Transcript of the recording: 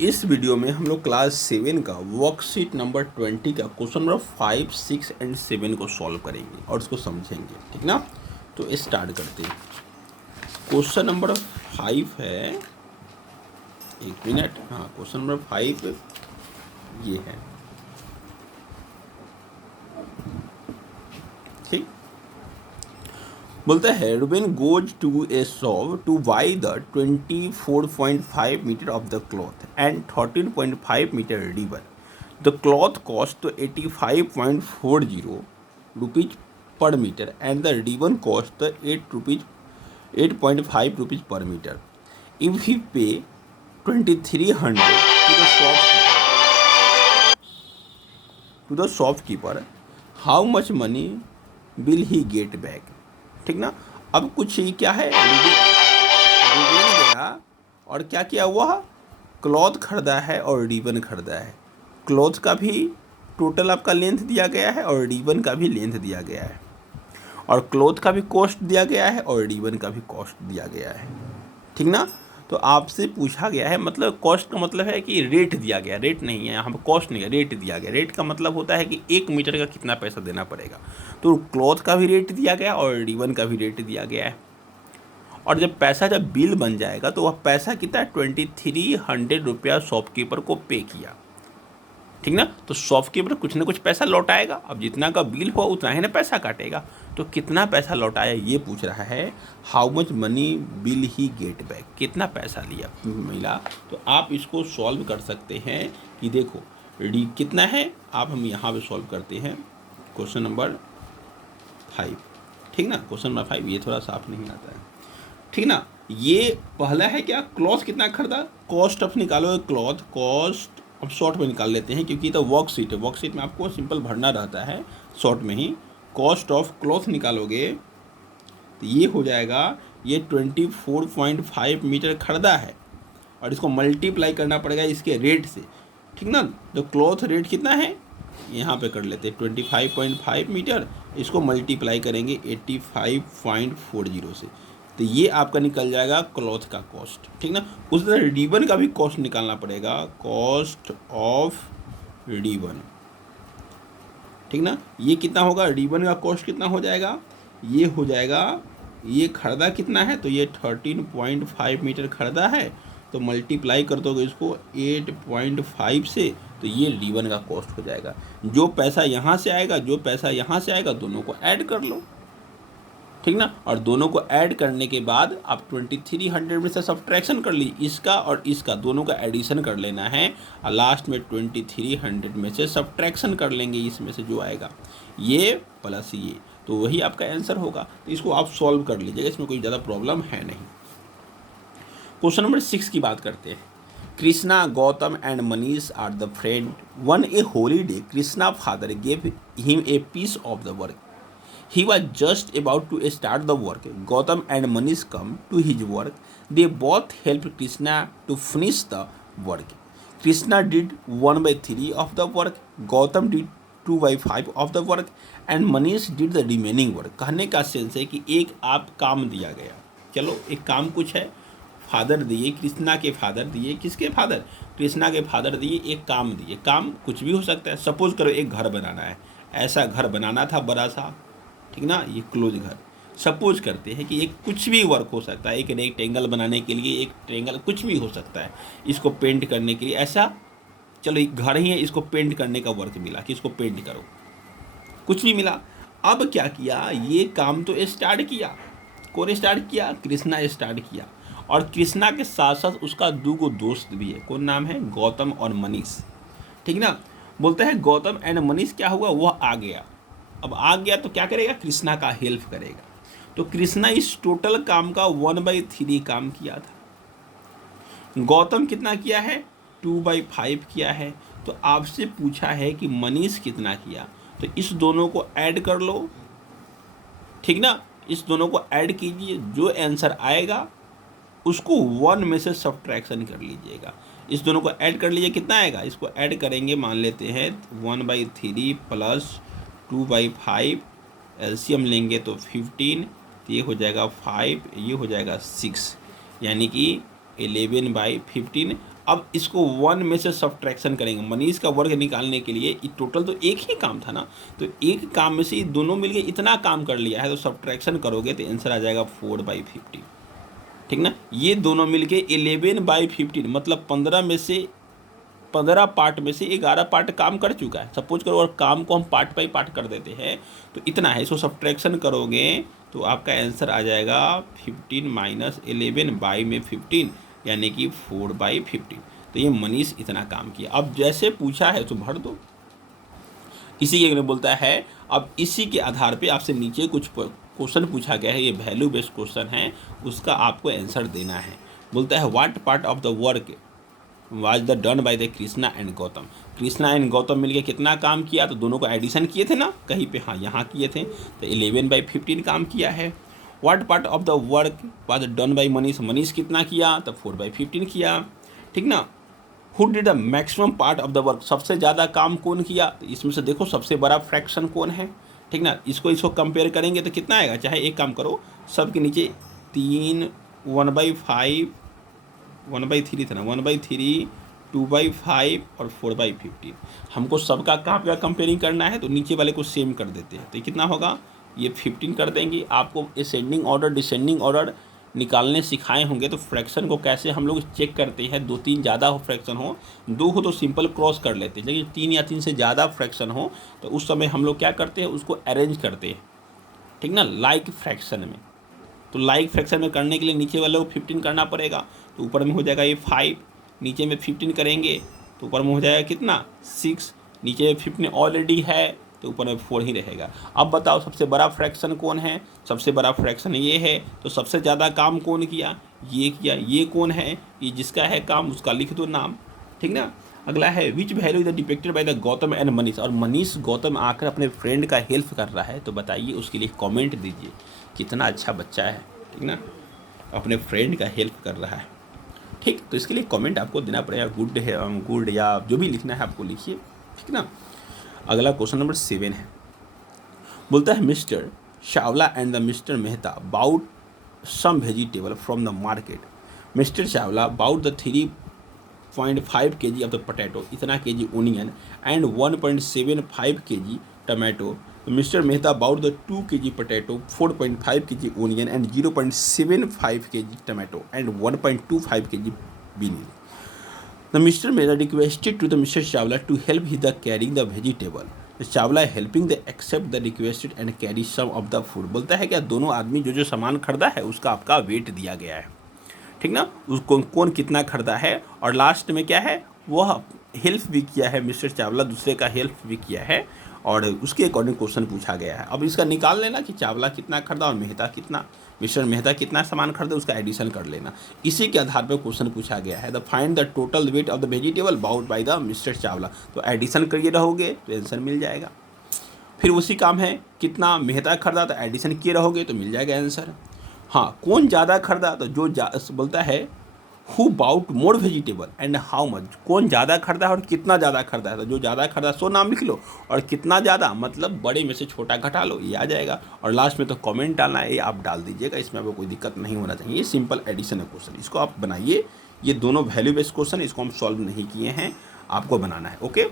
इस वीडियो में हम लोग क्लास 7 का वर्कशीट नंबर 20 का क्वेश्चन नंबर 5, 6 एंड 7 को सॉल्व करेंगे और उसको समझेंगे, ठीक ना। तो स्टार्ट करते हैं। क्वेश्चन नंबर 5 है, एक मिनट, हाँ क्वेश्चन नंबर 5 ये है, ठीक। बोलता है Reuben goes to a shop to buy the 24.5 metre of the cloth and 13.5 metre ribbon. The cloth cost 85.40 rupees per metre and the ribbon cost 8.5 rupees per metre. If he pay 2300 to the shopkeeper, how much money will he get back. ठीक ना। अब कुछ ये क्या है, ribbon गया और क्या किया हुआ, क्लॉथ खरीदा है और रिबन खरीदा है। क्लॉथ का भी टोटल आपका लेंथ दिया गया है और रिबन का भी लेंथ दिया गया है, और क्लॉथ का भी कॉस्ट दिया गया है और रिबन का भी कॉस्ट दिया गया है, ठीक ना। तो आपसे पूछा गया है, मतलब कॉस्ट का मतलब है कि रेट दिया गया, रेट नहीं है यहाँ पर, कॉस्ट नहीं है, रेट दिया गया। रेट का मतलब होता है कि 1 मीटर का कितना पैसा देना पड़ेगा। तो क्लॉथ का भी रेट दिया गया और रिबन का भी रेट दिया गया है। और जब बिल बन जाएगा तो वह पैसा कितना, 2300 रुपया शॉपकीपर को पे किया, ठीक ना। तो शॉपकीपर कुछ ना कुछ पैसा लौटाएगा। अब जितना का बिल हुआ उतना ही ना पैसा काटेगा। तो कितना पैसा लौटाया ये पूछ रहा है, how much money bill he get back, कितना पैसा लिया मिला। तो आप इसको सॉल्व कर सकते हैं कि देखो कितना है, आप हम यहाँ पे सॉल्व करते हैं क्वेश्चन नंबर 5, ठीक ना। क्वेश्चन नंबर 5 ये थोड़ा साफ नहीं आता है, ठीक ना। ये पहला है क्या, क्लॉथ कितना खरीदा, कॉस्ट ऑफ निकालो, क्लॉथ कॉस्ट अब शॉर्ट में निकाल लेते हैं क्योंकि तो वर्कशीट है, वर्कशीट में आपको सिंपल भरना रहता है शॉर्ट में ही। कॉस्ट ऑफ क्लॉथ निकालोगे तो ये हो जाएगा, ये 24.5 मीटर खरीदा है और इसको मल्टीप्लाई करना पड़ेगा इसके रेट से, ठीक ना। तो क्लॉथ रेट कितना है, यहाँ पे कर लेते हैं 25.5 मीटर, इसको मल्टीप्लाई करेंगे 85.40 से, तो ये आपका निकल जाएगा क्लॉथ का कॉस्ट, ठीक ना। उस तरह रिबन का भी कॉस्ट निकालना पड़ेगा, कॉस्ट ऑफ रिबन, ठीक ना। ये कितना होगा, रिबन का कॉस्ट कितना हो जाएगा, ये हो जाएगा, ये खरीदा कितना है, तो ये 13.5 मीटर खरीदा है, तो मल्टीप्लाई कर दोगे इसको 8.5 से, तो ये रिबन का कॉस्ट हो जाएगा। जो पैसा यहाँ से आएगा, जो पैसा यहाँ से आएगा, दोनों को ऐड कर लो, ठीक ना। और दोनों को ऐड करने के बाद आप 2300 में से सब्ट्रैक्शन कर ली, इसका और इसका दोनों का एडिशन कर लेना है, और लास्ट में 2300 में से सब्ट्रैक्शन कर लेंगे, इसमें से जो आएगा ये प्लस ये, तो वही आपका आंसर होगा। तो इसको आप सॉल्व कर लीजिएगा, इसमें कोई ज़्यादा प्रॉब्लम है नहीं। क्वेश्चन नंबर 6 की बात करते हैं। Krishna, Gautam and Manish are the friend. One a holiday Krishna father gave him a piece of the work. He was just about to start the work. Gautam and Manish come to his work. They both helped Krishna to finish the work. Krishna did 1/3 of the work. Gautam did 2/5 of the work. And Manish did the remaining work. कहने का sense है कि एक आप काम दिया गया, चलो एक काम कुछ है, फादर दिए, कृष्णा के फादर दिए, किसके फादर, कृष्णा के फादर दिए, एक काम दिए। काम कुछ भी हो सकता है, सपोज करो एक घर बनाना है, ऐसा घर बनाना था बड़ा सा, ठीक ना, ये क्लोज घर। सपोज करते हैं कि एक कुछ भी वर्क हो सकता है, एक रेक्टेंगल बनाने के लिए एक ट्रेंगल, कुछ भी हो सकता है, इसको पेंट करने के लिए, ऐसा चलो एक घर ही है, इसको पेंट करने का वर्क मिला कि इसको पेंट करो, कुछ भी मिला। अब क्या किया, ये काम तो स्टार्ट किया, कौन स्टार्ट किया, कृष्णा स्टार्ट किया, और कृष्णा के साथ साथ उसका 2 दोस्त भी है, कौन नाम है, गौतम और मनीष, ठीक ना। बोलते हैं गौतम एंड मनीष क्या हुआ, वह आ गया। अब आ गया तो क्या करेगा, कृष्णा का हेल्प करेगा। तो कृष्णा इस टोटल काम का 1/3 काम किया था। गौतम कितना किया है, 2/5 किया है। तो आपसे पूछा है कि मनीष कितना किया, तो इस दोनों को ऐड कर लो, ठीक ना। इस दोनों को ऐड कीजिए, जो आंसर आएगा उसको 1 में से सब्ट्रैक्शन कर लीजिएगा। इस दोनों को ऐड कर लीजिए, कितना आएगा, इसको ऐड करेंगे, मान लेते हैं 1/3 प्लस 2/5, एलसीएम लेंगे तो 15, तो ये हो जाएगा 5, ये हो जाएगा 6, यानी कि 11/15। अब इसको 1 में से सब्ट्रैक्शन करेंगे, मनीष का वर्ग निकालने के लिए। टोटल तो एक ही काम था ना, तो एक काम में से ये दोनों मिलके इतना काम कर लिया है, तो सब्ट्रैक्शन करोगे तो आंसर आ जाएगा 4/15, ठीक ना। ये दोनों मिलके 11/15 मतलब 15 पार्ट में से 11 पार्ट काम कर चुका है। सपोज करो और काम को हम पार्ट बाई पार्ट कर देते हैं तो इतना है, इसको सब्ट्रैक्शन करोगे तो आपका आंसर आ जाएगा 15 माइनस 11/15 यानी कि 4/15। तो ये मनीष इतना काम किया। अब जैसे पूछा है तो भर दो, इसी के बोलता है। अब इसी के आधार पे आपसे नीचे कुछ क्वेश्चन पूछा गया है, ये वैल्यू बेस्ड क्वेश्चन है, उसका आपको आंसर देना है। बोलता है what part of the work was the done by the Krishna and Gautam. Krishna and Gautam मिलके कितना काम किया, तो दोनों को एडिशन किए थे ना कहीं पे, हाँ यहाँ किए थे, तो 11/15 काम किया है। What part of the work was done by Manish, Manish कितना किया, तो 4/15 किया, ठीक ना। Who did the maximum part of the work, सबसे ज़्यादा काम कौन किया, तो इसमें से देखो सबसे बड़ा फ्रैक्शन कौन है, ठीक ना। इसको कंपेयर करेंगे तो कितना आएगा, चाहे एक काम करो सबके नीचे 3 1/5 1/3 था ना, 1/3 2/5 और 4/15। हमको सबका कहाँ पे कंपेयरिंग करना है, तो नीचे वाले को सेम कर देते हैं, तो ये कितना होगा, ये 15 कर देंगे। आपको असेंडिंग ऑर्डर डिसेंडिंग ऑर्डर निकालने सिखाए होंगे, तो फ्रैक्शन को कैसे हम लोग चेक करते हैं। 2-3 ज़्यादा हो फ्रैक्शन हो, 2 हो तो सिंपल क्रॉस कर लेते हैं, लेकिन 3 या 3 से ज़्यादा फ्रैक्शन हो तो उस समय हम लोग क्या करते हैं, उसको अरेंज करते हैं, ठीक ना, लाइक फ्रैक्शन में। तो लाइक फ्रैक्शन में करने के लिए नीचे वाले को 15 करना पड़ेगा, तो ऊपर में हो जाएगा ये 5, नीचे में 15 करेंगे तो ऊपर में हो जाएगा कितना 6, नीचे में 15 ऑलरेडी है तो ऊपर में 4 ही रहेगा। अब बताओ सबसे बड़ा फ्रैक्शन कौन है, सबसे बड़ा फ्रैक्शन ये है, तो सबसे ज़्यादा काम कौन किया, ये किया। ये कौन है, ये जिसका है काम उसका लिख दो नाम, ठीक ना। अगला है which value is depicted by the Gautam and Manish, और मनीष गौतम आकर अपने फ्रेंड का हेल्प कर रहा है, तो बताइए उसके लिए कमेंट दीजिए। कितना अच्छा बच्चा है, ठीक ना, अपने फ्रेंड का हेल्प कर रहा है, ठीक। तो इसके लिए कमेंट आपको देना पड़ेगा, गुड है, गुड या जो भी लिखना है आपको लिखिए, ठीक ना। अगला क्वेश्चन नंबर 7 है। बोलता है Mister Chawla and the Mister Mehta bought some vegetable from the market. Mister Chawla bought the 3.5 kg of the potato, इतना kg onion and 1.75 kg tomato. Mister Mehta bought the 2 kg potato, 4.5 kg onion and 0.75 kg tomato and 1.25 kg beans. The Mr. Mehta requested to the Mr. Chawla to help with the carrying the vegetable. The Chawla helping the accept the requested and carry some of the food. बोलता है क्या दोनों आदमी जो जो सामान खरीदा है उसका आपका वेट दिया गया है, ठीक ना, उसको कौन कितना खरीदा है, और लास्ट में क्या है वह हेल्प भी किया है, मिस्टर चावला दूसरे का हेल्प भी किया है, और उसके अकॉर्डिंग क्वेश्चन पूछा गया है। अब इसका निकाल लेना कि चावला कितना खरीदा और मेहता कितना, मिस्टर मेहता कितना सामान खरीदे उसका एडिशन कर लेना। इसी के आधार पर क्वेश्चन पूछा गया है, the find the total weight of the vegetable bought by the Mister Chawla, तो एडिशन करिए रहोगे तो आंसर मिल जाएगा। फिर उसी काम है कितना मेहता खरीदा, तो एडिशन किए रहोगे तो मिल जाएगा आंसर। हाँ, कौन ज़्यादा खरीदा, तो जो बोलता है who bought more vegetable and how much, कौन ज़्यादा खरीदा है और कितना ज़्यादा खरीदा है, तो जो ज़्यादा खरीदा 100 नाम लिख लो, और कितना ज़्यादा मतलब बड़े में से छोटा घटा लो, ये आ जाएगा। और लास्ट में तो कमेंट डालना है, ये आप डाल दीजिएगा, इसमें आपको कोई दिक्कत नहीं होना चाहिए। ये सिंपल एडिशन है क्वेश्चन, इसको आप बनाइए। ये दोनों वैल्यू बेस्ड क्वेश्चन, इसको हम सॉल्व नहीं किए हैं, आपको बनाना है, ओके।